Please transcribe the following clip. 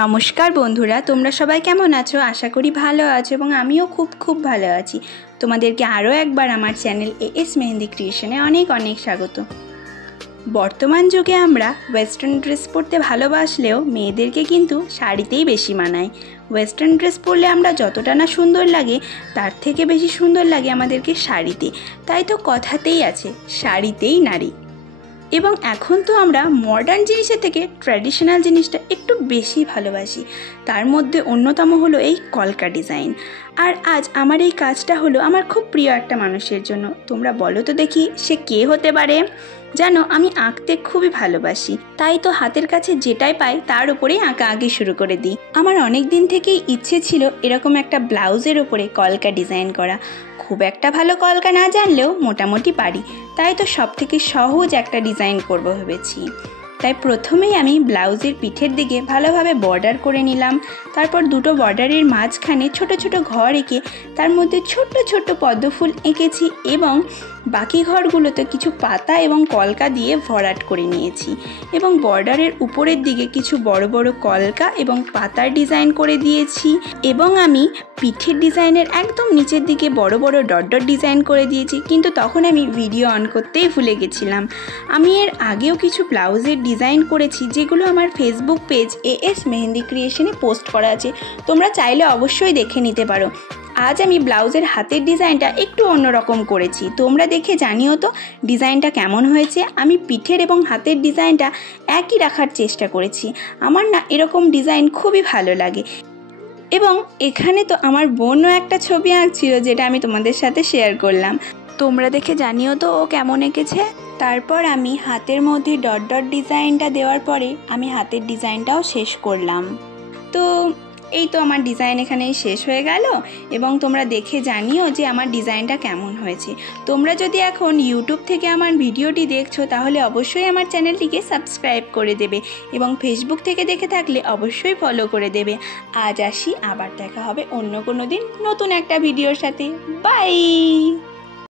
নমস্কার বন্ধুরা, তোমরা সবাই কেমন আছো? আশা করি ভালো আছো এবং আমিও খুব ভালো আছি। তোমাদেরকে আরও একবার আমার চ্যানেল এএস মেহেন্দি ক্রিয়েশনে অনেক স্বাগত। বর্তমান যুগে আমরা ওয়েস্টার্ন ড্রেস পরতে ভালোবাসলেও মেয়েদেরকে কিন্তু শাড়িতেই বেশি মানায়। ওয়েস্টার্ন ড্রেস পরলে আমরা যতটা না সুন্দর লাগে, তার থেকে বেশি সুন্দর লাগে আমাদেরকে শাড়িতে। তাই তো কথাতেই আছে, শাড়িতেই নারী। এবং এখন তো আমরা মডার্ন জিনিসের থেকে ট্র্যাডিশনাল জিনিসটা একটু বেশি ভালোবাসি। তার মধ্যে অন্যতম হলো এই কলকা ডিজাইন। আর আজ আমার এই কাজটা হলো আমার খুব প্রিয় একটা মানুষের জন্য। তোমরা বলো তো দেখি সে কে হতে পারে? জানো, আমি আঁকতে খুবই ভালোবাসি, তাই তো হাতের কাছে যেটাই পাই তার উপরেই আঁকা আঁকি শুরু করে দিই। আমার অনেক দিন থেকেই ইচ্ছে ছিল এরকম একটা ব্লাউজের ওপরে কলকা ডিজাইন করা। খুব একটা ভালো কলকা না জানলেও মোটামুটি পারি, তাই তো সব থেকে সহজ একটা ডিজাইন করব ভেবেছি। তাই প্রথমেই আমি ব্লাউজের পিঠের দিকে ভালোভাবে বর্ডার করে নিলাম। তারপর দুটো বর্ডারের মাঝখানে ছোট ছোট ঘর এঁকে তার মধ্যে ছোট্ট পদ্মফুল এঁকেছি এবং বাকি ঘরগুলোতে কিছু পাতা এবং কলকা দিয়ে ভরাট করে নিয়েছি এবং বর্ডারের উপরের দিকে কিছু বড় বড় কলকা এবং পাতার ডিজাইন করে দিয়েছি এবং আমি পিঠের ডিজাইনের একদম নিচের দিকে বড় বড় ডট ডট ডিজাইন করে দিয়েছি, কিন্তু তখন আমি ভিডিও অন করতেই ভুলে গেছিলাম। আমি এর আগেও কিছু ব্লাউজের ডিজাইন করেছি, যেগুলো আমার ফেসবুক পেজ এএস মেহেন্দি ক্রিয়েশনে পোস্ট করা আছে, তোমরা চাইলে অবশ্যই দেখে নিতে পারো। আজ আমি ব্লাউজের হাতের ডিজাইনটা একটু অন্যরকম করেছি, তোমরা দেখে জানিও তো ডিজাইনটা কেমন হয়েছে। আমি পিঠের এবং হাতের ডিজাইনটা একই রাখার চেষ্টা করেছি। আমার না এরকম ডিজাইন খুবই ভালো লাগে। এবং এখানে তো আমার বোনও একটা ছবি আঁকছিল, যেটা আমি তোমাদের সাথে শেয়ার করলাম। তোমরা দেখে জানিও তো ও কেমন এঁকেছে। তারপর আমি হাতের মধ্যে ডট ডট ডিজাইনটা দেওয়ার পরে আমি হাতের ডিজাইনটাও শেষ করলাম। তো এই তো আমার ডিজাইন এখানেই শেষ হয়ে গেল এবং তোমরা দেখে জানিও যে আমার ডিজাইনটা কেমন হয়েছে। তোমরা যদি এখন ইউটিউব থেকে আমার ভিডিওটি দেখছো, তাহলে অবশ্যই আমার চ্যানেলটিকে সাবস্ক্রাইব করে দেবে এবং ফেসবুক থেকে দেখে থাকলে অবশ্যই ফলো করে দেবে। আজ আসি, আবার দেখা হবে অন্য কোনো দিন নতুন একটা ভিডিওর সাথে। বাই।